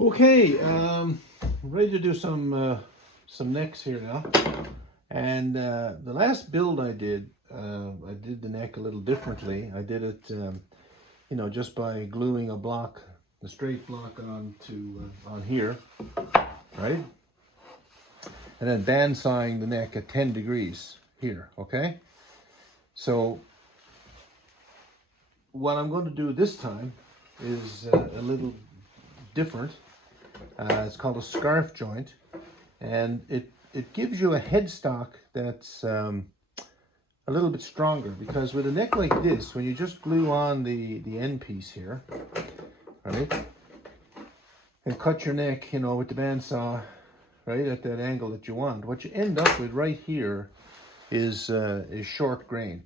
Okay, I'm ready to do some necks here now. And the last build I did the neck a little differently. I did it, just by gluing a straight block on here, right? And then bandsawing the neck at 10 degrees here, okay? So what I'm going to do this time is a little different. It's called a scarf joint, and it gives you a headstock that's a little bit stronger, because with a neck like this, when you just glue on the end piece here, right, and cut your neck, with the bandsaw, right, at that angle that you want, what you end up with right here is short grain,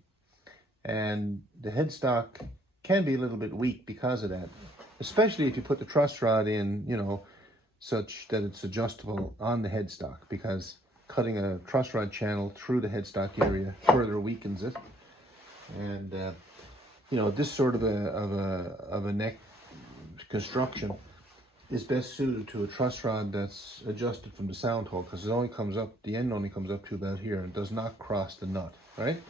and the headstock can be a little bit weak because of that, especially if you put the truss rod in, such that it's adjustable on the headstock, because cutting a truss rod channel through the headstock area further weakens it. And this sort of a neck construction is best suited to a truss rod that's adjusted from the sound hole, because the end only comes up to about here and does not cross the nut, right?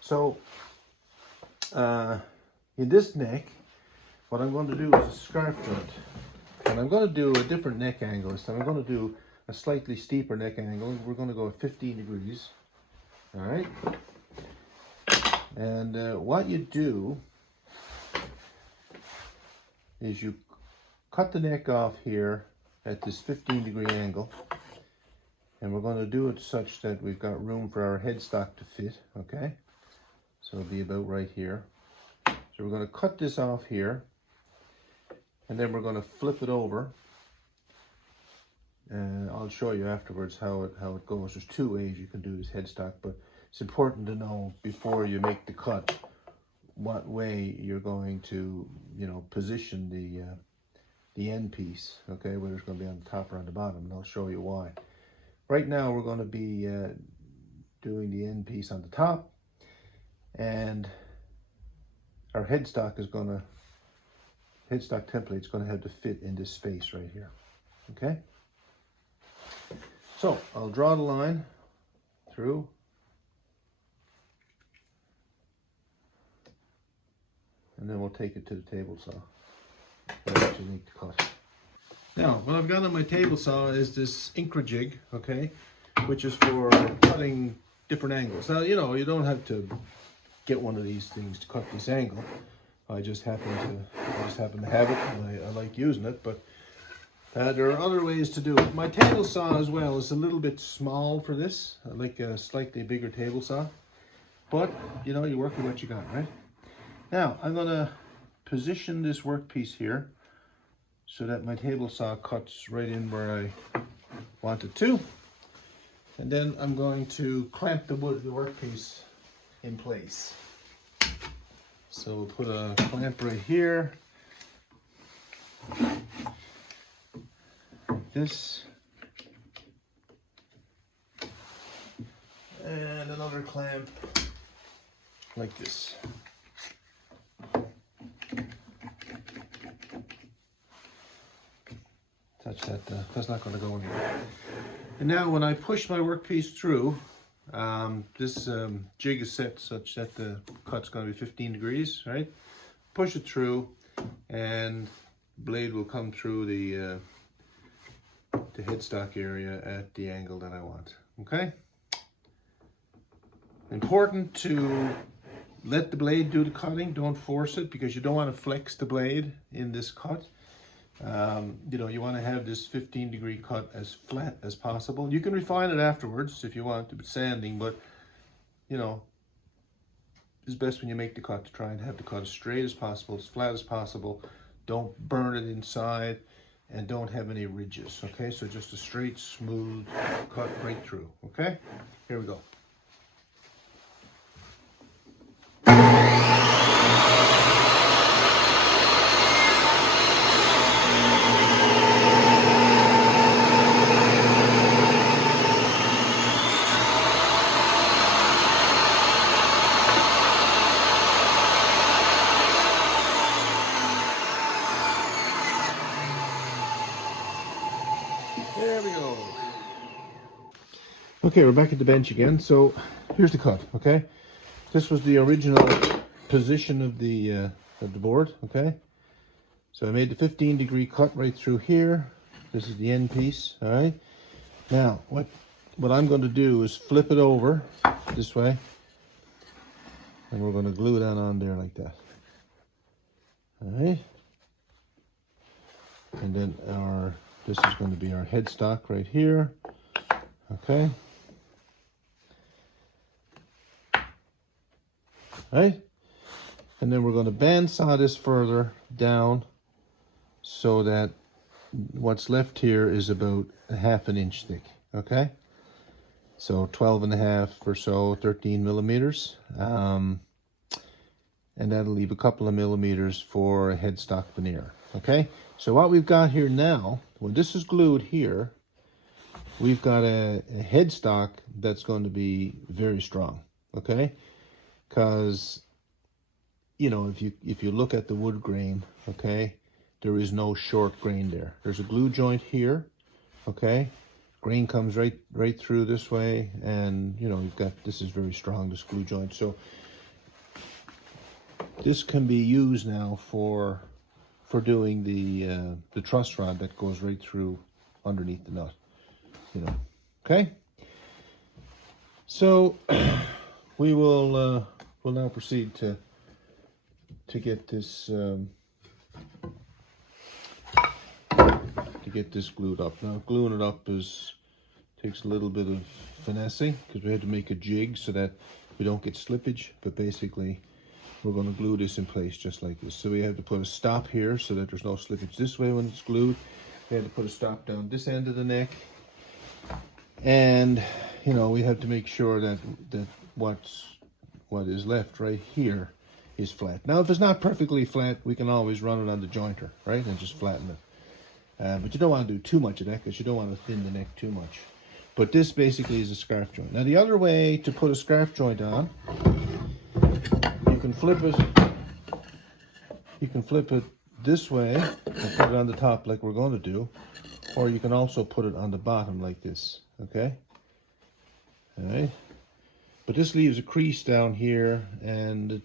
So in this neck, what I'm going to do is a scarf joint. And I'm going to do a different neck angle this time. I'm going to do a slightly steeper neck angle. We're going to go at 15 degrees. All right. And what you do is you cut the neck off here at this 15-degree angle. And we're going to do it such that we've got room for our headstock to fit. Okay. So it'll be about right here. So we're going to cut this off here. And then we're going to flip it over, and I'll show you afterwards how it goes. There's two ways you can do this headstock, but it's important to know before you make the cut what way you're going to, position the end piece, okay, whether it's going to be on the top or on the bottom, and I'll show you why. Right now we're going to be doing the end piece on the top, and our headstock template's going to have to fit in this space right here. Okay, so I'll draw the line through, and then we'll take it to the table saw. We'll actually make the cut. Now, what I've got on my table saw is this Incra Jig, okay, which is for cutting different angles. Now, you don't have to get one of these things to cut this angle. I just happen to have it, and I like using it, but there are other ways to do it. My table saw as well is a little bit small for this. I like a slightly bigger table saw, but you work with what you got, right? Now I'm going to position this workpiece here so that my table saw cuts right in where I want it to, and then I'm going to clamp the workpiece in place. So we'll put a clamp right here, like this, and another clamp like this. Touch that, that's not going to go anywhere. And now when I push my workpiece through, this jig is set such that the cut's going to be 15 degrees, right? Push it through, and the blade will come through the headstock area at the angle that I want. Okay? Important to let the blade do the cutting. Don't force it, because you don't want to flex the blade in this cut. You want to have this 15-degree cut as flat as possible. You can refine it afterwards if you want to, sanding, but it's best when you make the cut to try and have the cut as straight as possible, as flat as possible. Don't burn it inside, and don't have any ridges. Okay, so just a straight, smooth cut right through. Okay, here we go. There we go. Okay, we're back at the bench again. So here's the cut, okay? This was the original position of the board, okay? So I made the 15-degree cut right through here. This is the end piece, all right? Now, what I'm going to do is flip it over this way, and we're going to glue that on there like that. All right? And then this is going to be our headstock right here, okay? Right? And then we're going to bandsaw this further down so that what's left here is about a ½ an inch thick, okay? So 12.5 or so, 13 millimeters. And that'll leave a couple of millimeters for a headstock veneer, okay? So what we've got here now, when this is glued here, we've got a headstock that's going to be very strong, okay? Because, you know, if you look at the wood grain, okay, there is no short grain there. There's a glue joint here, okay? Grain comes right through this way, and you know, you've got, this is very strong, this glue joint. So this can be used now for doing the truss rod that goes right through underneath the nut, you know, okay? So we'll now proceed to get this glued up. Now gluing it up takes a little bit of finessing because we had to make a jig so that we don't get slippage, but basically we're going to glue this in place just like this. So we have to put a stop here so that there's no slippage this way when it's glued. We had to put a stop down this end of the neck, and you know, we have to make sure that what is left right here is flat. Now if it's not perfectly flat, we can always run it on the jointer, right, and just flatten it. But you don't want to do too much of that because you don't want to thin the neck too much. But this basically is a scarf joint. Now the other way to put a scarf joint on, you can flip it this way and put it on the top like we're going to do, or you can also put it on the bottom like this, okay? All right. But this leaves a crease down here, and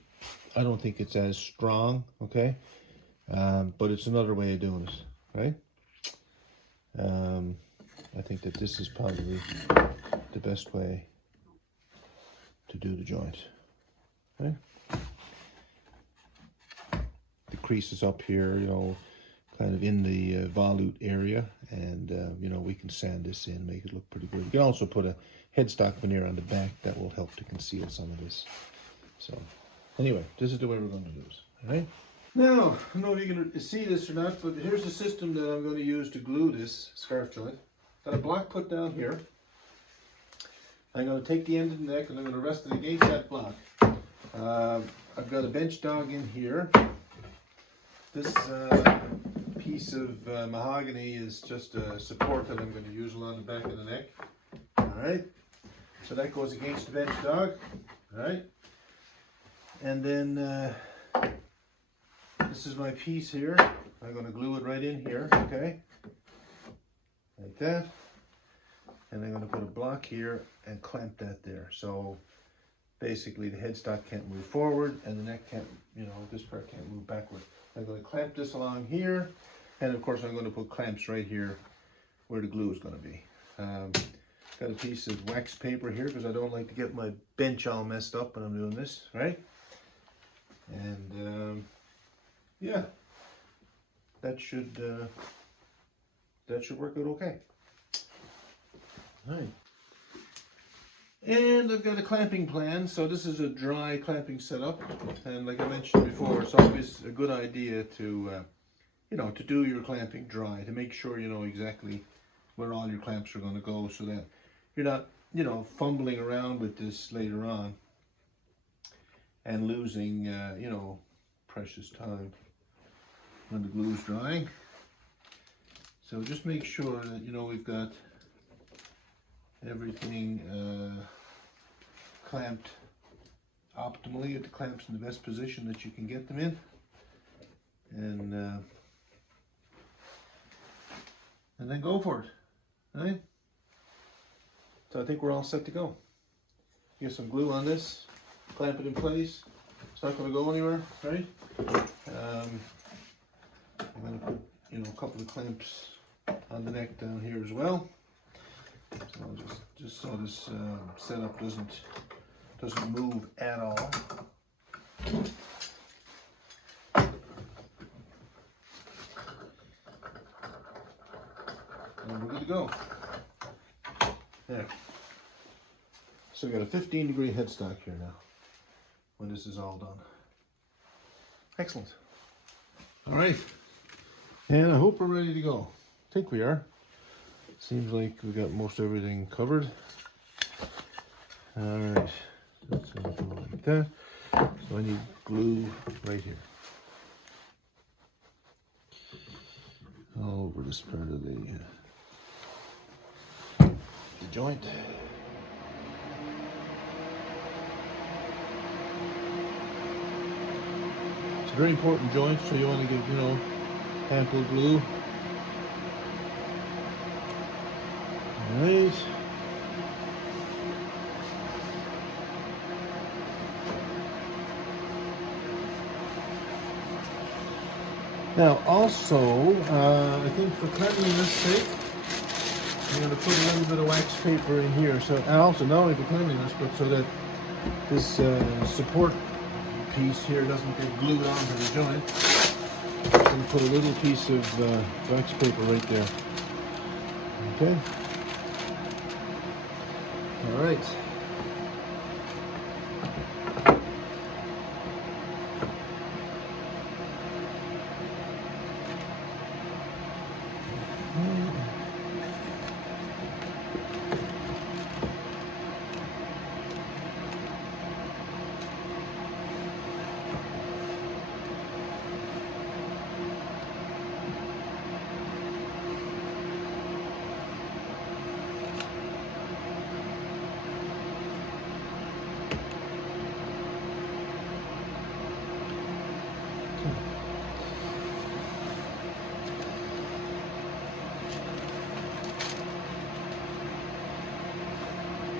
I don't think it's as strong, okay? But it's another way of doing it, right? I think that this is probably the best way to do the joint, okay? The crease is up here, you know, kind of in the volute area, and you know, we can sand this in, make it look pretty good. You can also put a headstock veneer on the back that will help to conceal some of this. So anyway, this is the way we're going to do this, all right? Now, I don't know if you can see this or not, but here's the system that I'm going to use to glue this scarf joint. Got a block put down here. I'm going to take the end of the neck and I'm going to rest it against that block. I've got a bench dog in here. This piece of mahogany is just a support that I'm going to use along the back of the neck. All right, so that goes against the bench dog. All right, and then this is my piece here. I'm going to glue it right in here, okay, like that. And I'm going to put a block here and clamp that there. So basically the headstock can't move forward and the neck can't, you know, this part can't move backward. I'm going to clamp this along here, and of course I'm going to put clamps right here where the glue is going to be. Got a piece of wax paper here because I don't like to get my bench all messed up when I'm doing this, right? And yeah, that should work out okay. All right. And I've got a clamping plan. So this is a dry clamping setup, and like I mentioned before, it's always a good idea to you know, to do your clamping dry, to make sure you know exactly where all your clamps are going to go, so that you're not, you know, fumbling around with this later on and losing you know, precious time when the glue is drying. So just make sure that, you know, we've got everything clamped optimally, get the clamps in the best position that you can get them in, and then go for it. Right? So I think we're all set to go. Get some glue on this, clamp it in place. It's not going to go anywhere, right? I'm going to put, you know, a couple of clamps on the neck down here as well. So I'll just so this setup doesn't move at all. And we're good to go. There. So we got a 15-degree headstock here now when this is all done. Excellent. All right. And I hope we're ready to go. I think we are. Seems like we got most everything covered. All right. That's going to go like that. So I need glue right here. All over this part of the joint. It's a very important joint, so you want to give, you know, ample glue. All right. Now, also, I think for cleanliness sake, I'm going to put a little bit of wax paper in here. So, and also not only for cleanliness, but so that this support piece here doesn't get glued onto the joint. I'm going to put a little piece of wax paper right there. Okay. All right.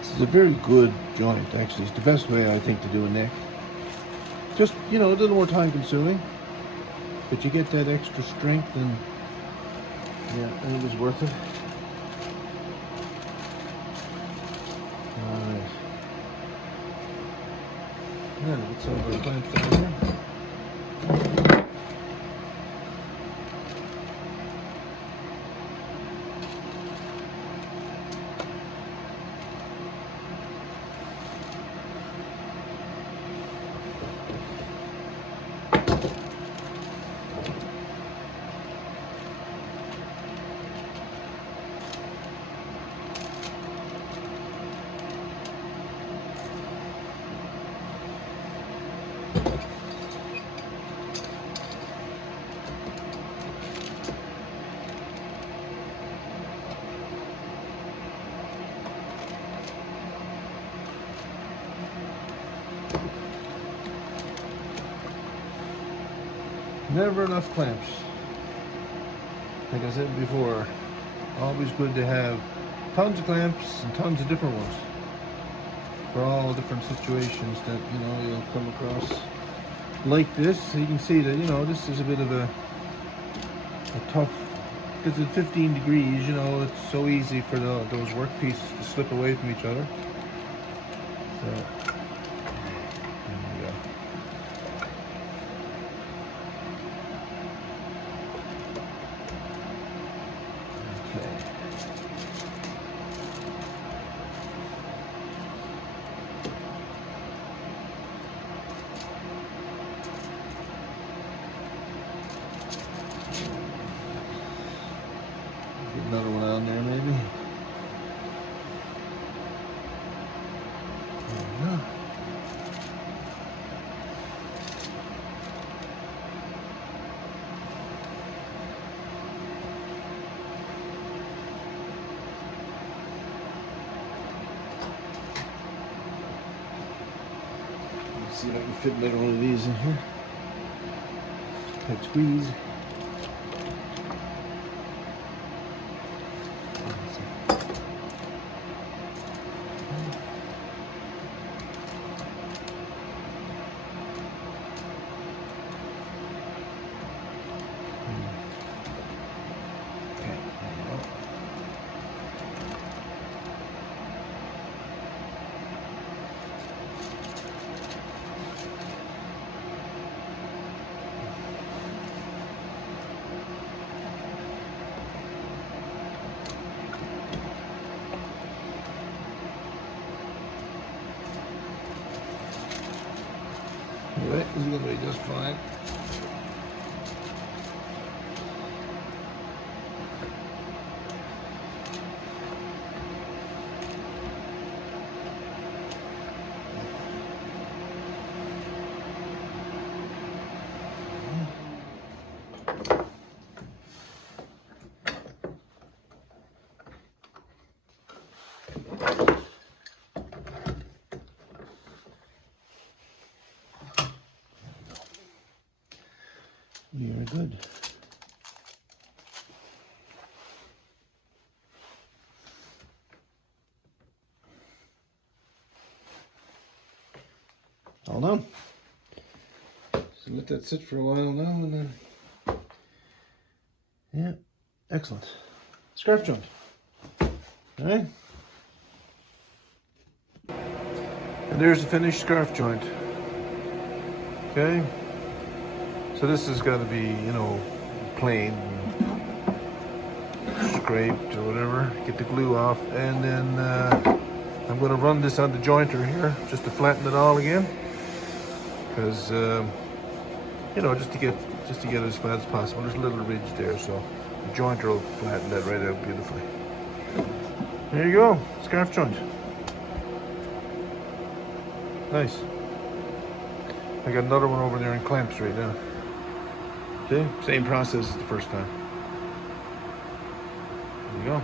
It's a very good joint, actually. It's the best way, I think, to do a neck. Just, you know, a little more time consuming, but you get that extra strength, and yeah, and it was worth it. All right. Now, get some of the clamps down here. Never enough clamps. Like I said before, always good to have tons of clamps and tons of different ones for all different situations that, you know, you'll come across like this. So you can see that, you know, this is a bit of a tough, because at 15 degrees, you know, it's so easy for those work pieces to slip away from each other. So, there we go. Get another one on there, maybe. There we go. Let's see if I can fit another one of these in here. Tight squeeze. Anyway, this is going to be just fine. Very good. All done. So let that sit for a while now, and then yeah, excellent. Scarf joint. All right. And there's the finished scarf joint. Okay. So this has got to be, you know, planed, scraped or whatever. Get the glue off, and then I'm going to run this on the jointer here just to flatten it all again, because you know, just to get it as flat as possible. There's a little ridge there, so the jointer will flatten that right out beautifully. There you go, scarf joint. Nice. I got another one over there in clamps right now. Okay, same process as the first time. There you go.